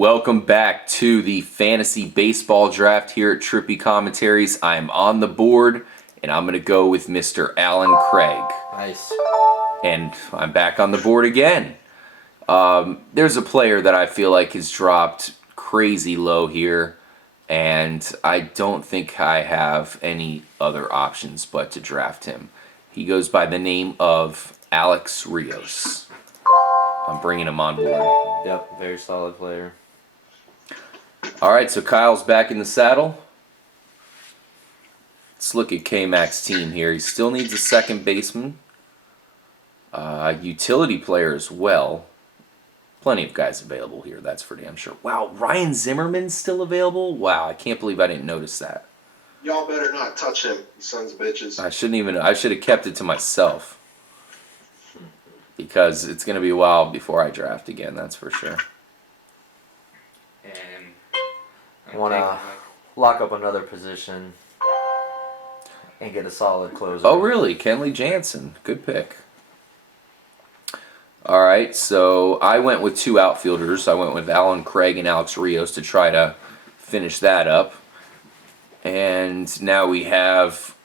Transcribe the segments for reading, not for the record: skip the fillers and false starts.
Welcome back to the fantasy baseball draft here at Trippy Commentaries. I am on the board, and I'm going to go with Mr. Alan Craig. Nice. And I'm back on the board again. There's a player that I feel like has dropped crazy low here, and I don't think I have any other options but to draft him. He goes by the name of Alex Rios. I'm bringing him on board. Yep, very solid player. All right, so Kyle's back in the saddle. Let's look at K-Mac's team here. He still needs a second baseman. Utility player as well. Plenty of guys available here, that's for damn sure. Wow, Ryan Zimmerman's still available? Wow, I can't believe I didn't notice that. Y'all better not touch him, you sons of bitches. I should have kept it to myself. Because it's going to be a while before I draft again, that's for sure. And I want to lock up another position and get a solid closer. Oh, really? Kenley Jansen. Good pick. All right, so I went with two outfielders. I went with Alan Craig and Alex Rios to try to finish that up. And now we have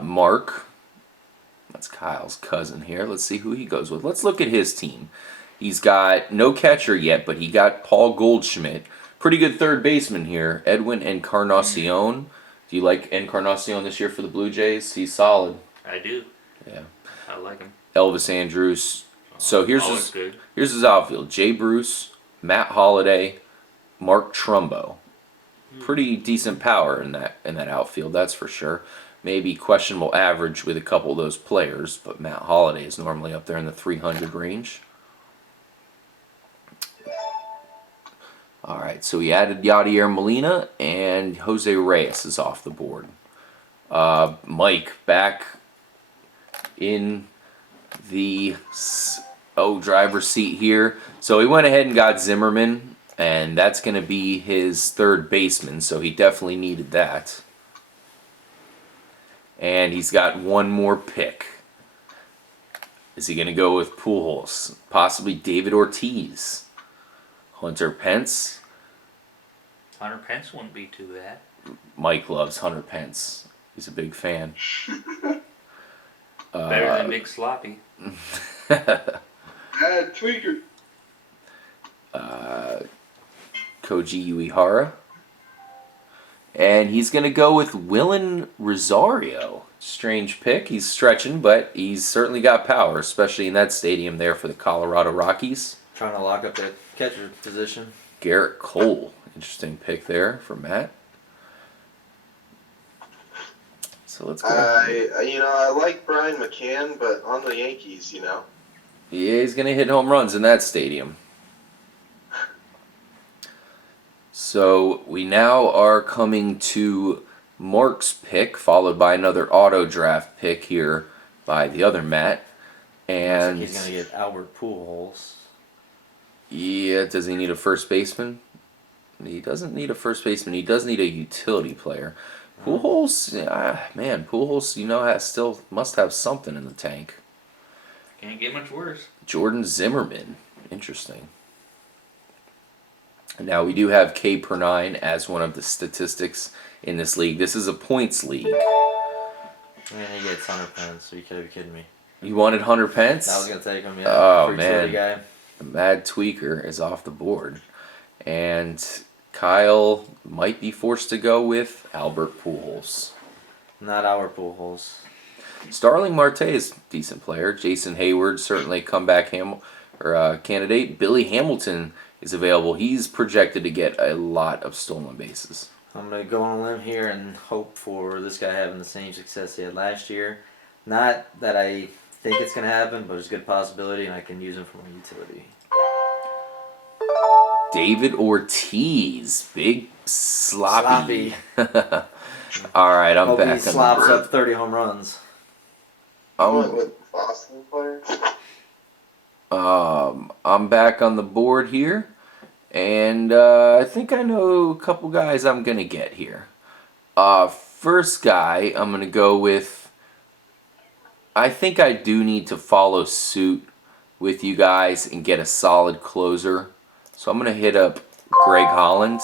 Mark. That's Kyle's cousin here. Let's see who he goes with. Let's look at his team. He's got no catcher yet, but he got Paul Goldschmidt. Pretty good third baseman here. Edwin Encarnacion. Do you like Encarnacion this year for the Blue Jays? He's solid. I do. Yeah. I like him. Elvis Andrews. So here's good. Here's his outfield. Jay Bruce, Matt Holliday, Mark Trumbo. Pretty decent power in that outfield, that's for sure. Maybe questionable average with a couple of those players, but Matt Holliday is normally up there in the 300 range. All right, so we added Yadier Molina, and Jose Reyes is off the board. Mike back in the driver's seat here. So he went ahead and got Zimmerman, and that's going to be his third baseman, so he definitely needed that. And he's got one more pick. Is he going to go with Pujols? Possibly David Ortiz. Hunter Pence. Hunter Pence wouldn't be too bad. Mike loves Hunter Pence. He's a big fan. Better than Big Sloppy. Tweaker. Koji Uehara. And he's going to go with Willen Rosario. Strange pick. He's stretching, but he's certainly got power, especially in that stadium there for the Colorado Rockies. Trying to lock up that catcher position. Garrett Cole. Interesting pick there for Matt. So let's go. I like Brian McCann, but on the Yankees, Yeah, he's going to hit home runs in that stadium. So we now are coming to Mark's pick, followed by another auto draft pick here by the other Matt. And looks like he's going to get Albert Pujols. Yeah, does he need a first baseman? He doesn't need a first baseman. He does need a utility player. Pujols, Pujols, still must have something in the tank. Can't get much worse. Jordan Zimmerman, interesting. Now we do have K per 9 as one of the statistics in this league. This is a points league. Man, he gets Hunter Pence, so you gotta be kidding me. You wanted Hunter Pence? I was gonna take him, yeah. Oh, Freak man. City guy. The Mad Tweaker is off the board. And Kyle might be forced to go with Albert Pujols. Not our Pujols. Starling Marte is a decent player. Jason Hayward, certainly comeback candidate. Billy Hamilton is available. He's projected to get a lot of stolen bases. I'm going to go on a limb here and hope for this guy having the same success he had last year. Not that I think it's going to happen, but it's a good possibility, and I can use him for my utility. David Ortiz. Big sloppy. All right, I'm hope back. He slops up 30 home runs. with Boston player. I'm back on the board here, and I think I know a couple guys I'm going to get here. First guy I'm going to go with, I think I do need to follow suit with you guys and get a solid closer So I'm going to hit up Greg Holland.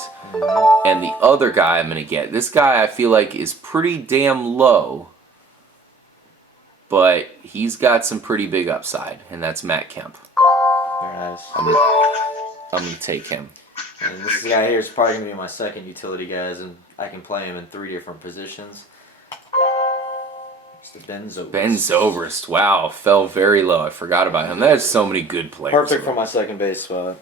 And the other guy I'm going to get, this guy I feel like is pretty damn low, but he's got some pretty big upside, and that's Matt Kemp. Very nice. I'm going to take him. And this guy here is probably going to be my second utility guys, and I can play him in 3 different positions. It's the Ben Zobrist. Ben Zobrist, wow, fell very low. I forgot about him. There's so many good players. Perfect for my second base spot.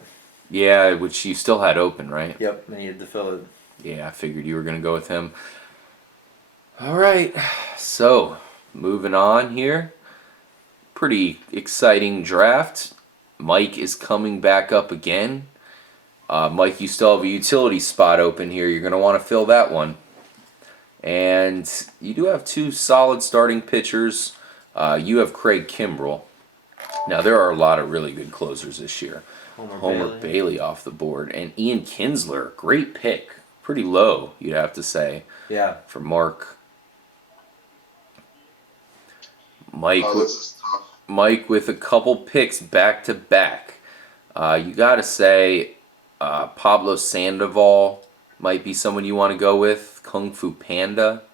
Yeah, which you still had open, right? Yep, I needed to fill it. Yeah, I figured you were going to go with him. All right, so moving on here. Pretty exciting draft. Mike is coming back up again. Mike, you still have a utility spot open here. You're going to want to fill that one. And you do have 2 solid starting pitchers. You have Craig Kimbrell. Now, there are a lot of really good closers this year. Homer Bailey off the board. And Ian Kinsler, great pick. Pretty low, you'd have to say. Yeah. For Mark. Mike, this is tough. Mike with a couple picks back to back. You got to say Pablo Sandoval might be someone you want to go with. Kung Fu Panda.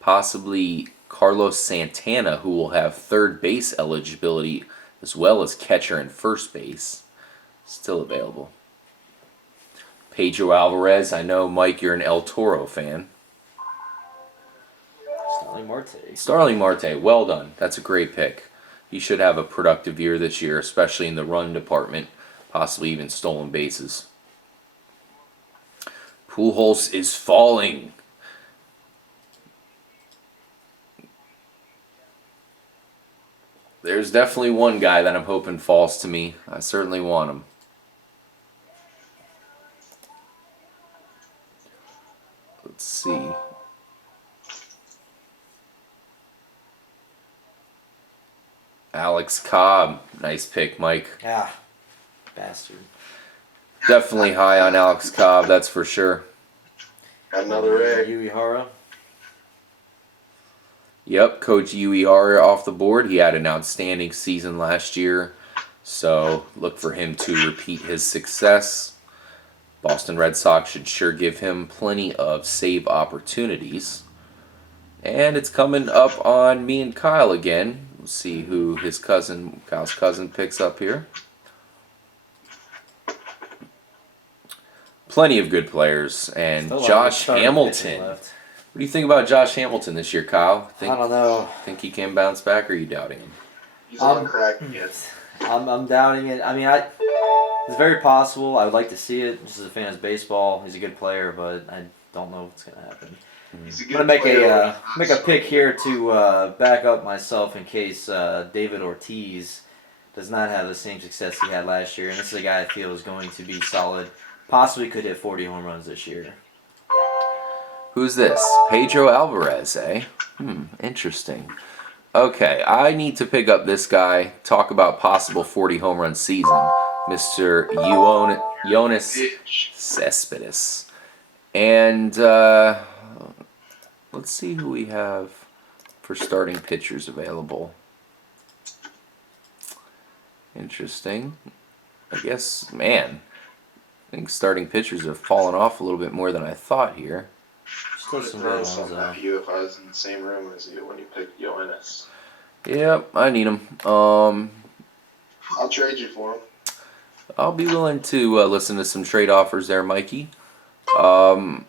Possibly Carlos Santana, who will have third base eligibility as well as catcher and first base. Still available. Pedro Alvarez. I know, Mike, you're an El Toro fan. Starling Marte. Well done. That's a great pick. He should have a productive year this year, especially in the run department. Possibly even stolen bases. Pujols is falling. There's definitely one guy that I'm hoping falls to me. I certainly want him. Let's see. Alex Cobb. Nice pick, Mike. Ah, bastard. Definitely high on Alex Cobb, that's for sure. Got another Ray. Uehara. Yep, Coach Uehara off the board. He had an outstanding season last year, so look for him to repeat his success. Boston Red Sox should sure give him plenty of save opportunities. And it's coming up on me and Kyle again. We'll see who Kyle's cousin picks up here. Plenty of good players. And Still Josh a lot of Hamilton. pitching left. What do you think about Josh Hamilton this year, Kyle? I don't know. Think he can bounce back, or are you doubting him? He's on crack again. I'm doubting it. I mean, it's very possible. I would like to see it. Just as a fan of baseball, he's a good player, but I don't know what's gonna happen. He's a I'm good gonna make player. a pick here to back up myself in case David Ortiz does not have the same success he had last year, and this is a guy I feel is going to be solid. Possibly could hit 40 home runs this year. Who's this? Pedro Alvarez, eh? Interesting. Okay, I need to pick up this guy. Talk about possible 40 home run season. Mr. Yoenis Cespedes. And let's see who we have for starting pitchers available. Interesting. I guess, man, I think starting pitchers have fallen off a little bit more than I thought here. Still some good Throw ones, something at you if I was in the same room as you when you picked Yoenis. Yep, I need him. I'll trade you for him. I'll be willing to listen to some trade offers there, Mikey. I'm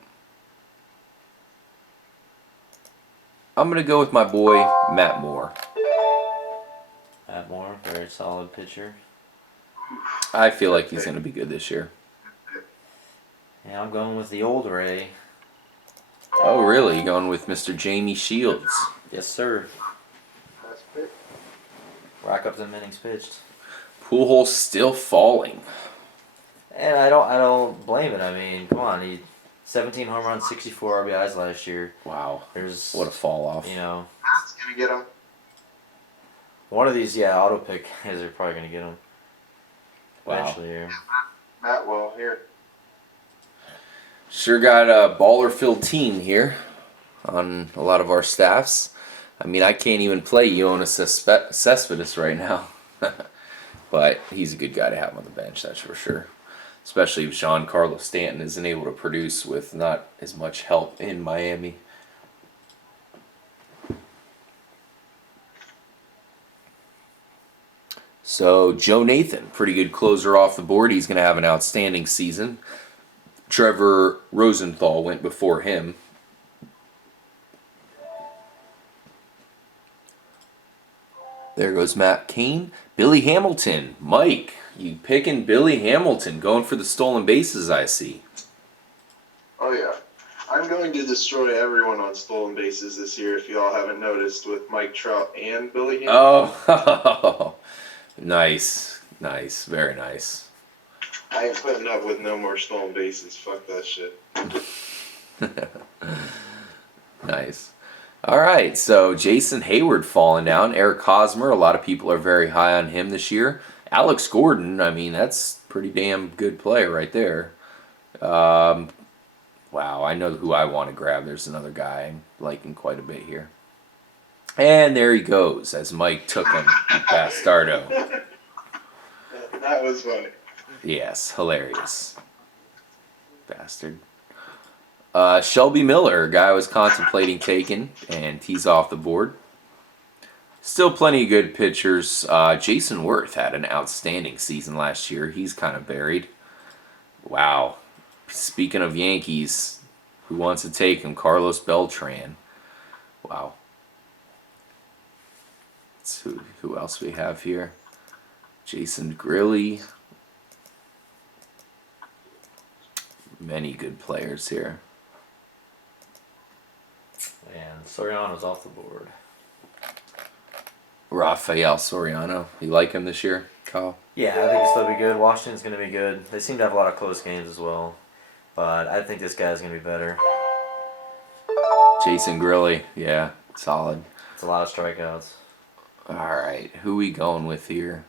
going to go with my boy, Matt Moore. Matt Moore, very solid pitcher. I feel like he's going to be good this year. Yeah, I'm going with the old Ray. Oh, really? You going with Mr. Jamie Shields? Yes, sir. Nice pick. Rack up the innings pitched. Pujols still falling. And I don't blame it. I mean, come on, he 17 home runs, 64 RBIs last year. Wow. There's What a fall off. You know, Matt's gonna get him. one of these, auto pick guys are probably gonna get him. Wow. Eventually here. Matt will here. Sure got a baller-filled team here on a lot of our staffs. I mean, I can't even play Yoenis Cespedes right now. But he's a good guy to have on the bench, that's for sure. especially if Giancarlo Stanton isn't able to produce with not as much help in Miami. So Joe Nathan, pretty good closer off the board. He's going to have an outstanding season. Trevor Rosenthal went before him. There goes Matt Cain. Billy Hamilton. Mike, you picking Billy Hamilton, going for the stolen bases, I see. Oh yeah. I'm going to destroy everyone on stolen bases this year, if y'all haven't noticed, with Mike Trout and Billy Hamilton. Oh, nice. Nice. Very nice. I ain't putting up with no more stolen bases. Fuck that shit. Nice. All right, so Jason Hayward falling down. Eric Hosmer, a lot of people are very high on him this year. Alex Gordon, I mean, that's pretty damn good player right there. Wow, I know who I want to grab. There's another guy I'm liking quite a bit here. And there he goes, as Mike took him, Bastardo. That was funny. Yes, hilarious. Bastard. Shelby Miller, a guy I was contemplating taking, and he's off the board. Still plenty of good pitchers. Jason Worth had an outstanding season last year. He's kind of buried. Wow. Speaking of Yankees, who wants to take him? Carlos Beltran. Wow. Let's see who else we have here. Jason Grilly. Many good players here. And Soriano's off the board. Rafael Soriano. You like him this year, Kyle? Yeah, I think he'll still be good. Washington's going to be good. They seem to have a lot of close games as well. But I think this guy's going to be better. Jason Grilly. Yeah, solid. It's a lot of strikeouts. All right, who we going with here?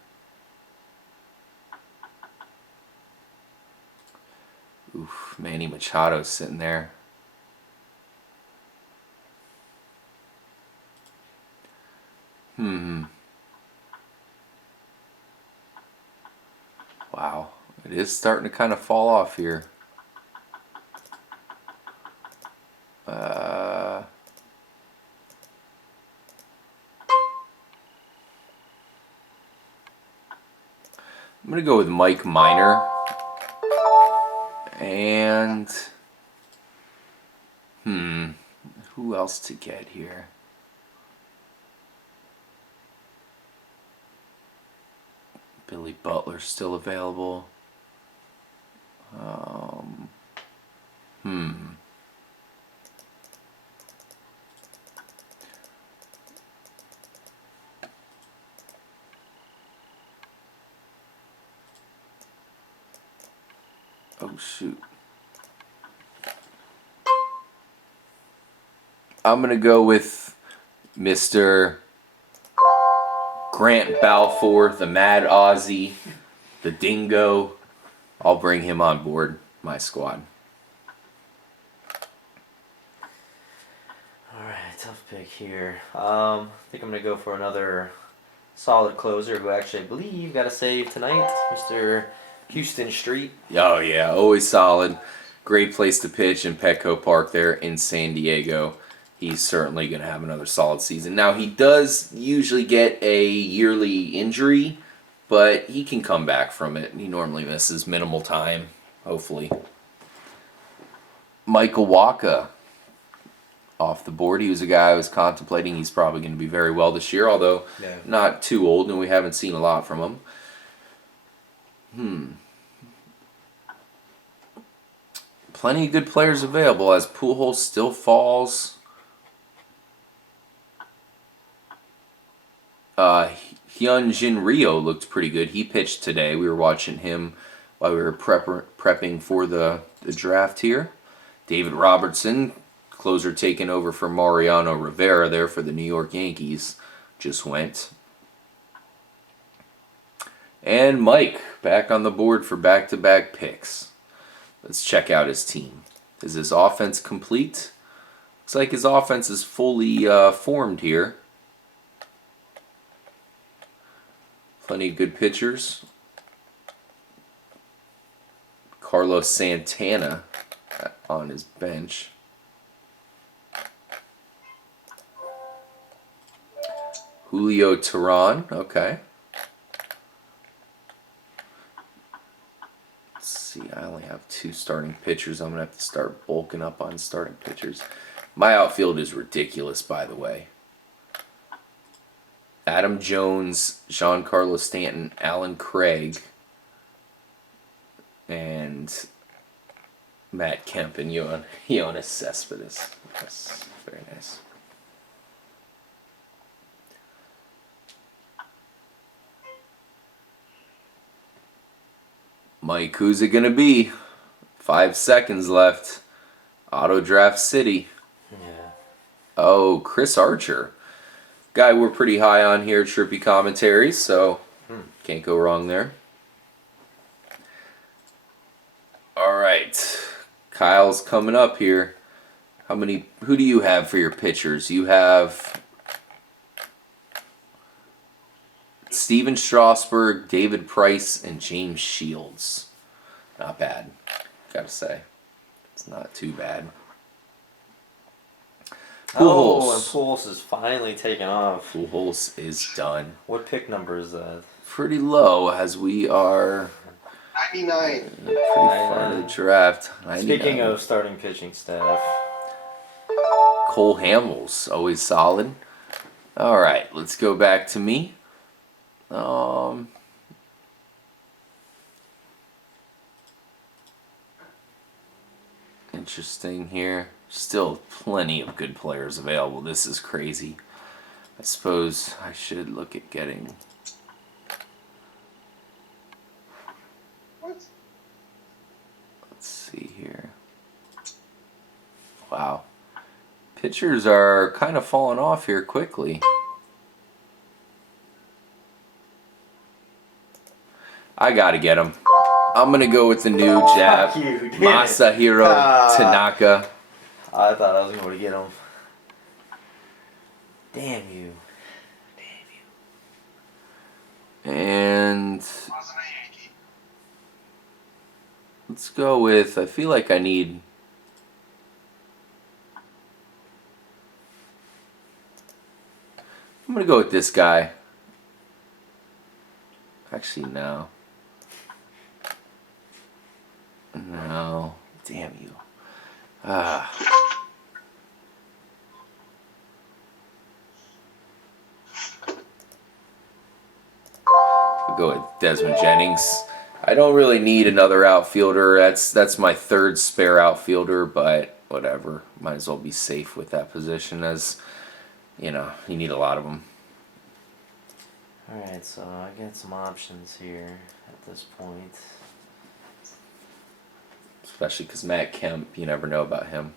Oof, Manny Machado's sitting there. Wow, it is starting to kind of fall off here. I'm going to go with Mike Minor. And who else to get here? Billy Butler's still available. Oh shoot. I'm gonna go with Mr. Grant Balfour, the Mad Aussie, the Dingo. I'll bring him on board my squad. Alright, tough pick here. I think I'm going to go for another solid closer who actually I believe got a save tonight. Mr. Houston Street. Oh yeah, always solid. Great place to pitch in Petco Park there in San Diego. He's certainly going to have another solid season. Now, he does usually get a yearly injury, but he can come back from it. He normally misses minimal time, hopefully. Michael Wacha off the board. He was a guy I was contemplating. He's probably going to be very well this year, although not too old, and we haven't seen a lot from him. Plenty of good players available as Pujols still falls. Hyunjin Ryo looked pretty good. He pitched today. We were watching him while we were prepping for the draft here. David Robertson, closer taking over for Mariano Rivera there for the New York Yankees, just went. And Mike back on the board for back-to-back picks. Let's check out his team. Is his offense complete? Looks like his offense is fully formed here. Plenty of good pitchers. Carlos Santana on his bench. Julio Teheran, okay. Let's see, I only have 2 starting pitchers. I'm going to have to start bulking up on starting pitchers. My outfield is ridiculous, by the way. Adam Jones, Giancarlo Stanton, Alan Craig, and Matt Kemp and Yoenis Cespedes. That's very nice. Mike, who's it going to be? 5 seconds left. Auto Draft City. Yeah. Oh, Chris Archer. Guy we're pretty high on here, Trippy Commentaries, so can't go wrong there. Alright. Kyle's coming up here. Who do you have for your pitchers? You have Steven Strasburg, David Price, and James Shields. Not bad, gotta say. It's not too bad. Oh, and Pujols is finally taking off. Pujols is done. What pick number is that? Pretty low as we are 99. pretty far to the draft. 99. Speaking of starting pitching staff. Cole Hamels, always solid. Alright, let's go back to me. Interesting here. Still plenty of good players available. This is crazy. I suppose I should look at getting... What? Let's see here. Wow. Pitchers are kind of falling off here quickly. I gotta get him. I'm gonna go with the new jab. Fuck you, damn it. Masahiro Tanaka. I thought I was going to get him. Damn you. And Wasn't a Yankee. let's go with, I feel like I need... I'm gonna go with this guy. Actually, no. No. Damn you. We'll go with Desmond Jennings. I don't really need another outfielder. That's my 3rd spare outfielder, but whatever. Might as well be safe with that position, as you need a lot of them. Alright, so I got some options here at this point. Especially because Matt Kemp, you never know about him.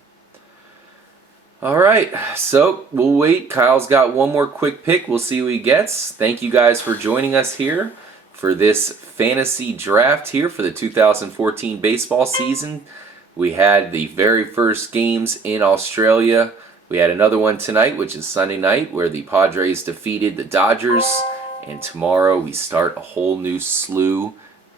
Alright, so we'll wait. Kyle's got one more quick pick. We'll see who he gets. Thank you guys for joining us here for this fantasy draft here for the 2014 baseball season. We had the very first games in Australia. We had another one tonight, which is Sunday night, where the Padres defeated the Dodgers. And tomorrow we start a whole new slew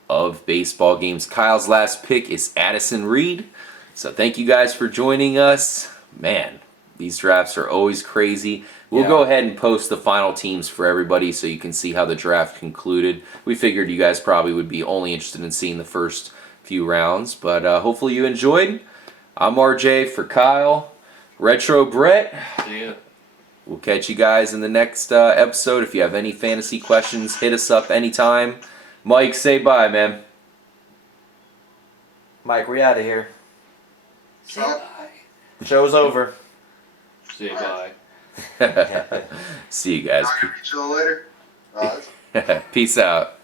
of baseball games. Kyle's last pick is Addison Reed. So thank you guys for joining us. Man, these drafts are always crazy. We'll go ahead and post the final teams for everybody so you can see how the draft concluded. We figured you guys probably would be only interested in seeing the first few rounds, but hopefully you enjoyed. I'm RJ for Kyle. Retro Brett. See ya. We'll catch you guys in the next episode. If you have any fantasy questions, hit us up anytime. Mike, say bye, man. Mike, we out of here. Say bye. Show's over. Say bye. See you guys. I'll reach you later. Peace out.